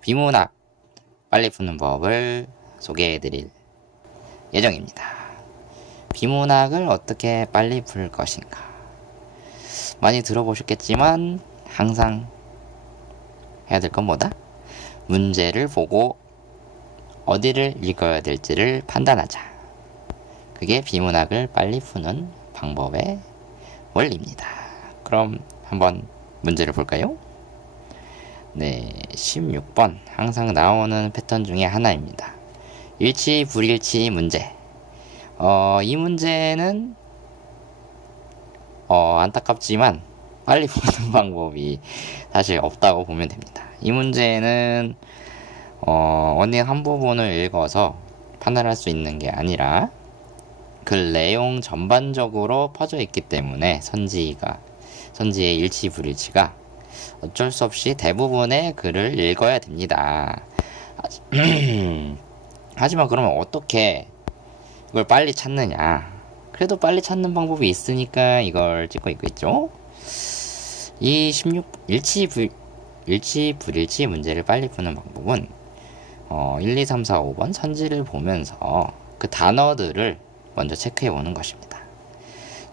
비문학 빨리 푸는 법을 소개해 드릴 예정입니다. 비문학을 어떻게 빨리 풀 것인가? 많이 들어보셨겠지만 항상 해야 될 건 뭐다? 문제를 보고 어디를 읽어야 될지를 판단하자. 그게 비문학을 빨리 푸는 방법의 원리입니다. 그럼 한번 문제를 볼까요? 네, 16번 항상 나오는 패턴 중에 하나입니다. 일치 불일치 문제. 이 문제는 안타깝지만 빨리 푸는 방법이 사실 없다고 보면 됩니다. 이 문제는 어느 한 부분을 읽어서 판단할 수 있는 게 아니라 그 내용 전반적으로 퍼져 있기 때문에 선지의 일치 불일치가 어쩔 수 없이 대부분의 글을 읽어야 됩니다. 하지만 그러면 어떻게 이걸 빨리 찾느냐? 그래도 빨리 찾는 방법이 있으니까 이걸 찍고 있겠죠? 이 16일치 불일치 문제를 빨리 푸는 방법은 1, 2, 3, 4, 5번 선지를 보면서 그 단어들을 먼저 체크해 보는 것입니다.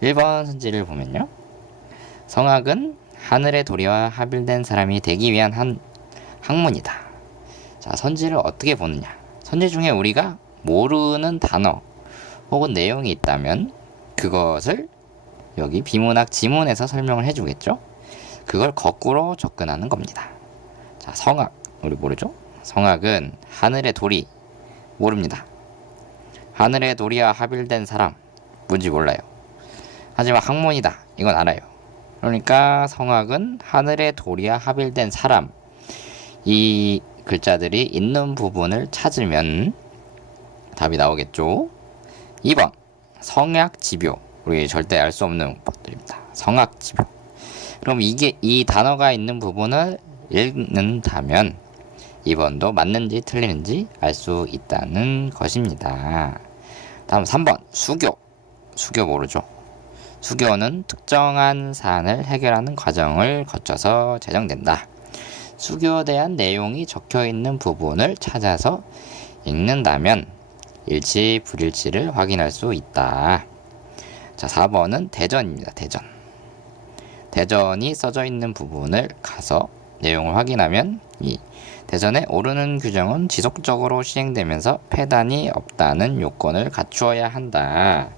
1번 선지를 보면요. 성악은 하늘의 도리와 합일된 사람이 되기 위한 한 학문이다. 자, 선지를 어떻게 보느냐? 선지 중에 우리가 모르는 단어 혹은 내용이 있다면 그것을 여기 비문학 지문에서 설명을 해주겠죠? 그걸 거꾸로 접근하는 겁니다. 자, 성악 우리 모르죠? 성악은 하늘의 도리 모릅니다. 하늘의 도리와 합일된 사람 뭔지 몰라요. 하지만 학문이다 이건 알아요. 그러니까 성악은 하늘의 도리와 합일된 사람, 이 글자들이 있는 부분을 찾으면 답이 나오겠죠. 2번 성악지묘, 우리 절대 알 수 없는 것들입니다. 성악지묘. 그럼 이 단어가 있는 부분을 읽는다면 2번도 맞는지 틀리는지 알 수 있다는 것입니다. 다음 3번 수교 모르죠? 수교는 특정한 사안을 해결하는 과정을 거쳐서 제정된다. 수교에 대한 내용이 적혀있는 부분을 찾아서 읽는다면 일치 불일치를 확인할 수 있다. 자, 4번은 대전입니다. 대전이 써져 있는 부분을 가서 내용을 확인하면 이 대전에 오르는 규정은 지속적으로 시행되면서 폐단이 없다는 요건을 갖추어야 한다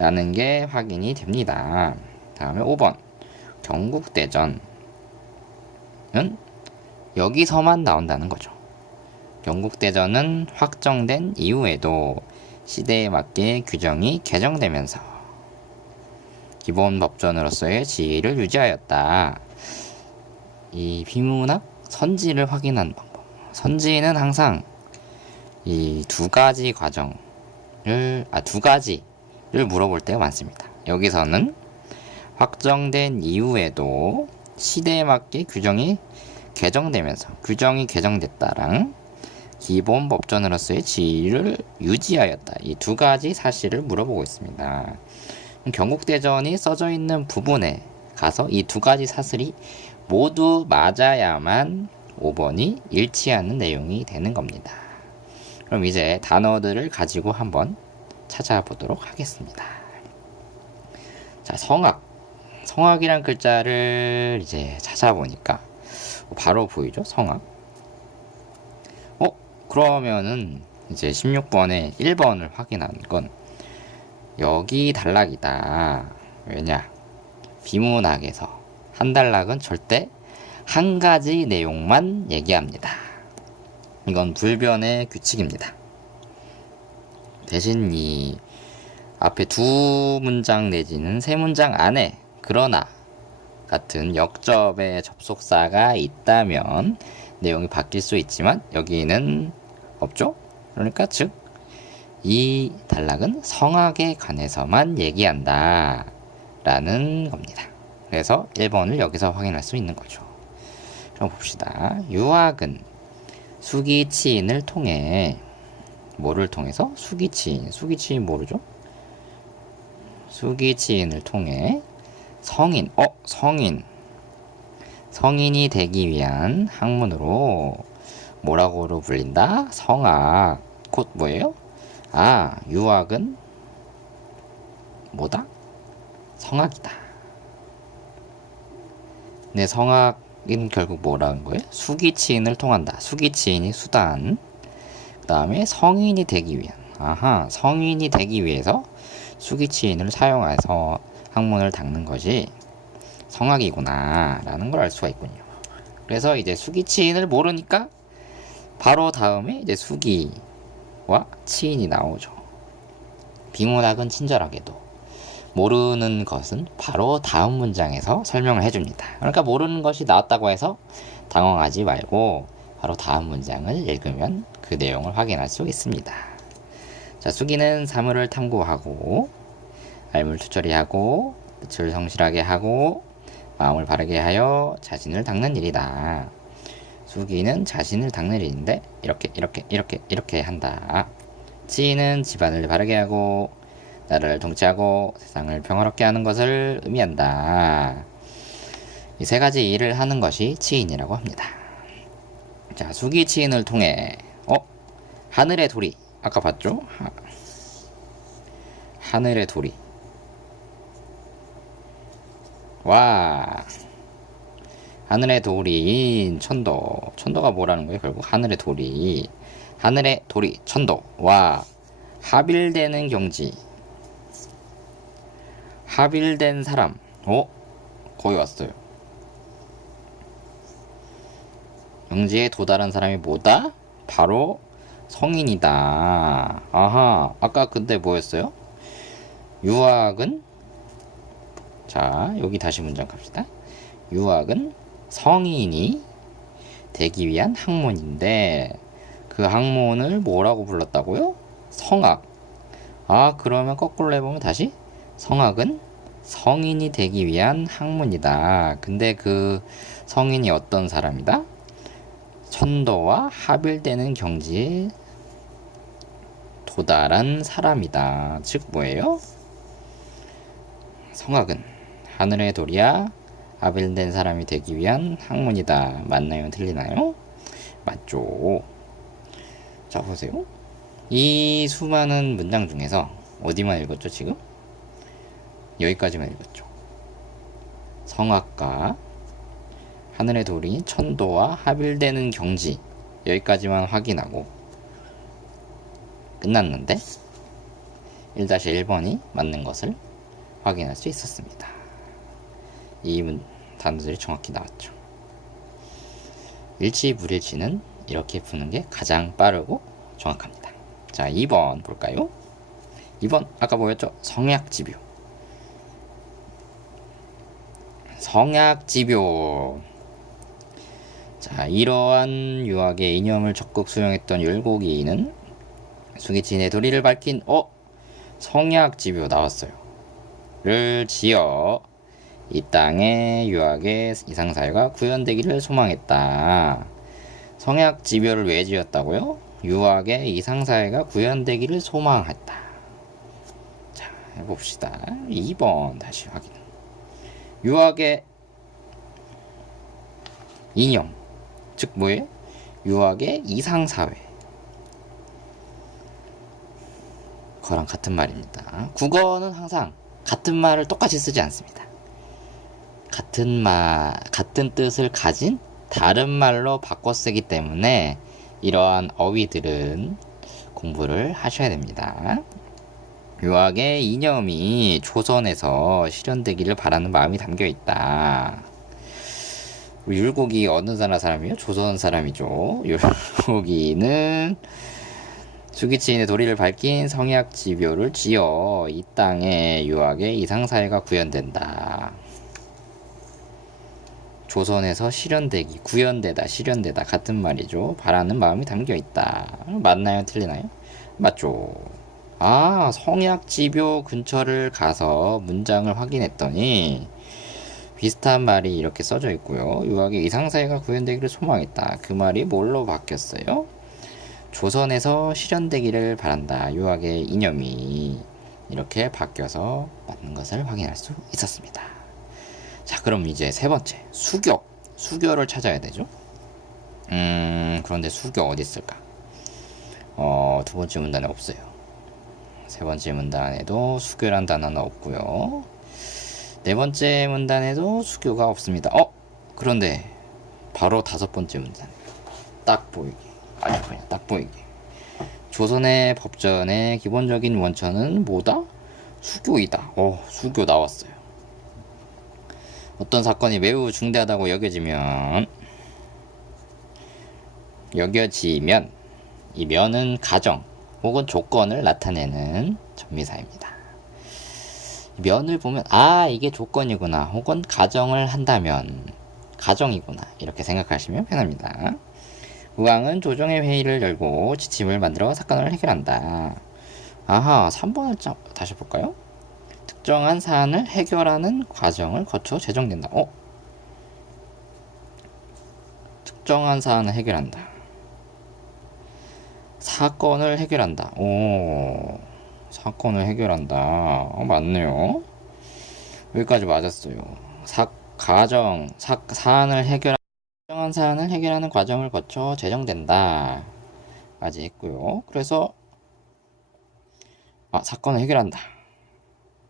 라는 게 확인이 됩니다. 다음에 5번 경국대전은 여기서만 나온다는 거죠. 경국대전은 확정된 이후에도 시대에 맞게 규정이 개정되면서 기본 법전으로서의 지위를 유지하였다. 이 비문학 선지를 확인하는 방법. 선지는 항상 이 두 가지를 물어볼 때가 많습니다. 여기서는 확정된 이후에도 시대에 맞게 규정이 개정됐다랑 기본 법전으로서의 지위를 유지하였다. 이 두 가지 사실을 물어보고 있습니다. 경국대전이 써져 있는 부분에 가서 이 두 가지 사실이 모두 맞아야만 5번이 일치하는 내용이 되는 겁니다. 그럼 이제 단어들을 가지고 한번 찾아보도록 하겠습니다. 자, 성악이란 글자를 이제 찾아보니까 바로 보이죠? 성악. 그러면은 이제 16번에 1번을 확인하는 건 여기 단락이다. 왜냐? 비문학에서 한 단락은 절대 한 가지 내용만 얘기합니다. 이건 불변의 규칙입니다. 대신 이 앞에 두 문장 내지는 세 문장 안에 그러나 같은 역접의 접속사가 있다면 내용이 바뀔 수 있지만 여기는 없죠? 그러니까 즉 이 단락은 성악에 관해서만 얘기한다 라는 겁니다. 그래서 1번을 여기서 확인할 수 있는 거죠. 그럼 봅시다. 유학은 수기치인을 통해 뭐를 통해서? 수기치인 모르죠? 수기치인을 통해 성인 성인이 되기 위한 학문으로 뭐라고로 불린다? 성악. 곧 뭐예요? 유학은 뭐다? 성악이다. 네, 성악은 결국 뭐라는 거예요? 수기치인을 통한다. 수기치인이 수단. 그 다음에 성인이 되기 위한. 성인이 되기 위해서 수기치인을 사용해서 학문을 닦는 것이 성악이구나 라는 걸 알 수가 있군요. 그래서 이제 수기치인을 모르니까 바로 다음에 이제 수기와 치인이 나오죠. 비문학은 친절하게도 모르는 것은 바로 다음 문장에서 설명을 해줍니다. 그러니까 모르는 것이 나왔다고 해서 당황하지 말고 바로 다음 문장을 읽으면 그 내용을 확인할 수 있습니다. 자, 수기는 사물을 탐구하고 알물투처리하고 뜻을 성실하게 하고 마음을 바르게 하여 자신을 닦는 일이다. 수기는 자신을 닦는 일인데 이렇게 한다. 치인은 집안을 바르게 하고 나라를 통치하고 세상을 평화롭게 하는 것을 의미한다. 이 세 가지 일을 하는 것이 치인이라고 합니다. 자, 수기 치인을 통해 하늘의 도리 아까 봤죠? 하늘의 도리. 와, 하늘의 도리인 천도. 천도가 뭐라는 거예요? 결국 하늘의 도리. 하늘의 도리 천도. 와, 합일되는 경지. 합일된 사람. 거의 왔어요. 경지에 도달한 사람이 뭐다? 바로 성인이다. 아까 근데 뭐였어요? 유학은, 자, 여기 다시 문장 갑시다. 유학은 성인이 되기 위한 학문인데 그 학문을 뭐라고 불렀다고요? 성악. 그러면 거꾸로 해보면 다시 성악은 성인이 되기 위한 학문이다. 근데 그 성인이 어떤 사람이다? 천도와 합일되는 경지에 도달한 사람이다. 즉 뭐예요? 성악은 하늘의 도리야 합일된 사람이 되기 위한 학문이다. 맞나요? 틀리나요? 맞죠. 자, 보세요. 이 수많은 문장 중에서 어디만 읽었죠, 지금? 여기까지만 읽었죠. 성악과 하늘의 도리, 천도와 합일되는 경지, 여기까지만 확인하고 끝났는데 1-1번이 맞는 것을 확인할 수 있었습니다. 이 단어들이 정확히 나왔죠. 일치, 불일치는 이렇게 푸는 게 가장 빠르고 정확합니다. 자, 2번 볼까요? 2번 아까 뭐였죠? 성약지묘. 성약지묘. 자, 이러한 유학의 이념을 적극 수용했던 율곡이는 수기치인의 도리를 밝힌 성약지묘 나왔어요. 를 지어 이 땅에 유학의 이상사회가 구현되기를 소망했다. 성약지묘를 왜 지었다고요? 유학의 이상사회가 구현되기를 소망했다. 자, 해봅시다. 2번 다시 확인. 유학의 이념, 즉 뭐예요? 유학의 이상사회. 그거랑 같은 말입니다. 국어는 항상 같은 말을 똑같이 쓰지 않습니다. 같은 뜻을 가진 다른 말로 바꿔 쓰기 때문에 이러한 어휘들은 공부를 하셔야 됩니다. 유학의 이념이 조선에서 실현되기를 바라는 마음이 담겨 있다. 율곡이 어느 나라 사람이요? 조선 사람이죠. 율곡이는 수기치인의 도리를 밝힌 성약지묘를 지어 이 땅에 유학의 이상사회가 구현된다. 조선에서 실현되기, 실현되다 같은 말이죠. 바라는 마음이 담겨 있다. 맞나요? 틀리나요? 맞죠. 성약지묘 근처를 가서 문장을 확인했더니 비슷한 말이 이렇게 써져 있고요. 유학의 이상사회가 구현되기를 소망했다. 그 말이 뭘로 바뀌었어요? 조선에서 실현되기를 바란다. 유학의 이념이 이렇게 바뀌어서 맞는 것을 확인할 수 있었습니다. 자, 그럼 이제 세 번째, 수격. 수교를 찾아야 되죠. 그런데 수교 어디 있을까? 두 번째 문단에 없어요. 세 번째 문단에도 수교란 단어는 없고요. 네 번째 문단에도 수교가 없습니다. 그런데 바로 다섯 번째 문단. 딱 보이게. 아니, 그냥 딱 보이게. 조선의 법전의 기본적인 원천은 뭐다? 수교이다. 수교 나왔어요. 어떤 사건이 매우 중대하다고 여겨지면 이 면은 가정 혹은 조건을 나타내는 전미사입니다. 면을 보면 이게 조건이구나 혹은 가정을 한다면 가정이구나 이렇게 생각하시면 편합니다. 우왕은 조정의 회의를 열고 지침을 만들어 사건을 해결한다. 3번을 다시 볼까요? 특정한 사안을 해결하는 과정을 거쳐 제정된다. 특정한 사안을 해결한다. 사건을 해결한다. 사건을 해결한다. 맞네요. 여기까지 맞았어요. 사안을 특정한 사안을 해결하는 과정을 거쳐 제정된다. 까지 했고요. 그래서 사건을 해결한다.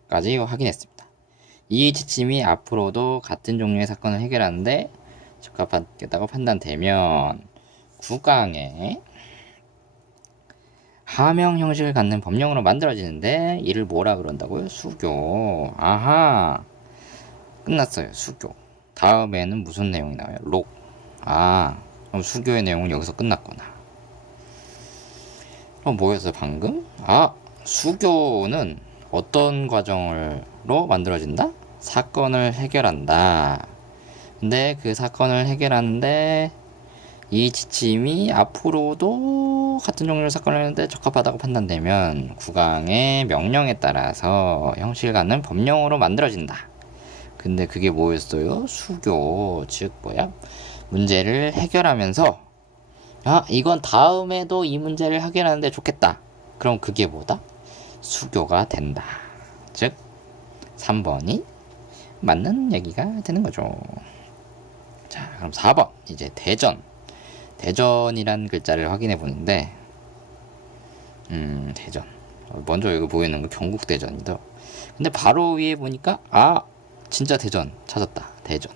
까지 확인했습니다. 이 지침이 앞으로도 같은 종류의 사건을 해결하는데 적합하겠다고 판단되면 국강에 하명 형식을 갖는 법령으로 만들어지는데 이를 뭐라 그런다고요? 수교. 끝났어요. 수교. 다음에는 무슨 내용이 나와요? 록. 그럼 수교의 내용은 여기서 끝났구나. 그럼 뭐였어요 방금? 수교는 어떤 과정으로 만들어진다? 사건을 해결한다. 근데 그 사건을 해결하는데 이 지침이 앞으로도 같은 종류의 사건을 하는데 적합하다고 판단되면 국왕의 명령에 따라서 형식을 갖는 법령으로 만들어진다. 근데 그게 뭐였어요? 수교. 즉 문제를 해결하면서 이건 다음에도 이 문제를 해결하는데 좋겠다. 그럼 그게 뭐다? 수교가 된다. 즉 3번이 맞는 얘기가 되는 거죠. 자, 그럼 4번 이제 대전이란 글자를 확인해 보는데 대전 먼저 여기 보이는 거 경국대전이다. 근데 바로 위에 보니까 진짜 대전 찾았다. 대전.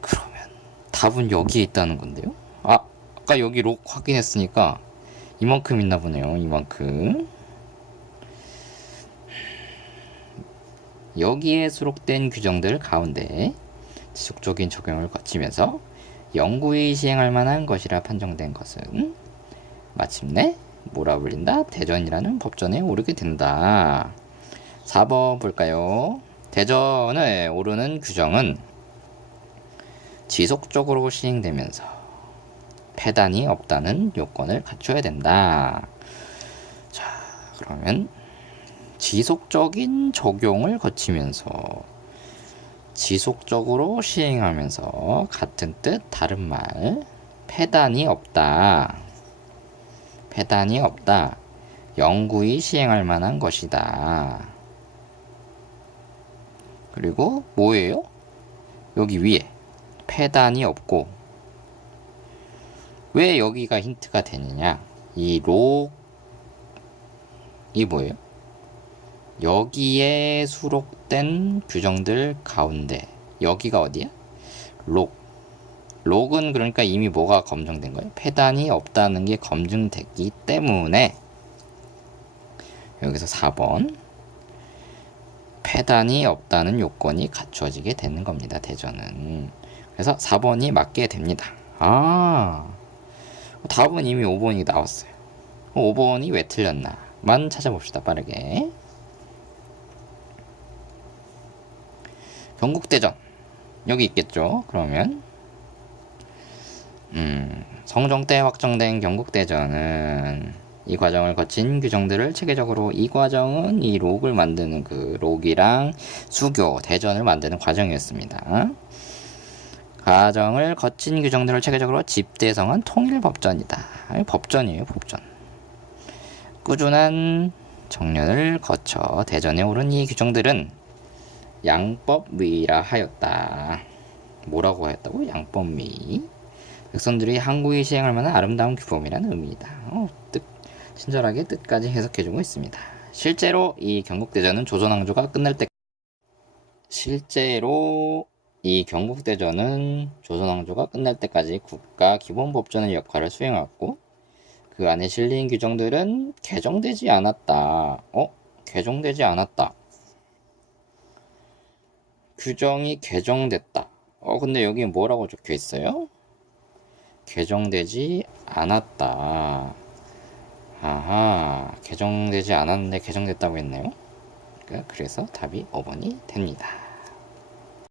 그러면 답은 여기에 있다는 건데요. 아까 여기 록 확인했으니까 이만큼 있나 보네요. 이만큼. 여기에 수록된 규정들 가운데 지속적인 적용을 거치면서 영구히 시행할 만한 것이라 판정된 것은 마침내 뭐라 불린다? 대전이라는 법전에 오르게 된다. 4번 볼까요? 대전에 오르는 규정은 지속적으로 시행되면서 폐단이 없다는 요건을 갖춰야 된다. 자, 그러면 지속적인 적용을 거치면서 지속적으로 시행하면서 같은 뜻 다른 말 폐단이 없다. 폐단이 없다. 영구히 시행할 만한 것이다. 그리고 뭐예요? 여기 위에 폐단이 없고 왜 여기가 힌트가 되느냐? 이 뭐예요? 여기에 수록된 규정들 가운데 여기가 어디야? 록은 그러니까 이미 뭐가 검증된 거예요? 폐단이 없다는 게 검증됐기 때문에 여기서 4번 폐단이 없다는 요건이 갖춰지게 되는 겁니다. 대전은. 그래서 4번이 맞게 됩니다. 답은 이미 5번이 나왔어요. 5번이 왜 틀렸나? 만 찾아봅시다. 빠르게. 경국대전 여기 있겠죠. 그러면 성종 때 확정된 경국대전은 이 과정을 거친 규정들을 체계적으로 이 과정은 이 록을 만드는 그 록이랑 수교 대전을 만드는 과정이었습니다. 과정을 거친 규정들을 체계적으로 집대성한 통일법전이다. 법전이에요. 법전. 꾸준한 정년을 거쳐 대전에 오른 이 규정들은 양법위라 하였다. 뭐라고 하였다고? 양법위. 백성들이 한국이 시행할 만한 아름다운 규범이라는 의미이다. 친절하게 뜻까지 해석해주고 있습니다. 실제로 이 경국대전은 조선왕조가 끝날 때 때까지 국가 기본법전의 역할을 수행하고 그 안에 실린 규정들은 개정되지 않았다. 개정되지 않았다. 규정이 개정됐다. 근데 여기 뭐라고 적혀 있어요? 개정되지 않았다. 아하, 개정되지 않았는데 개정됐다고 했네요. 그래서 답이 5번이 됩니다.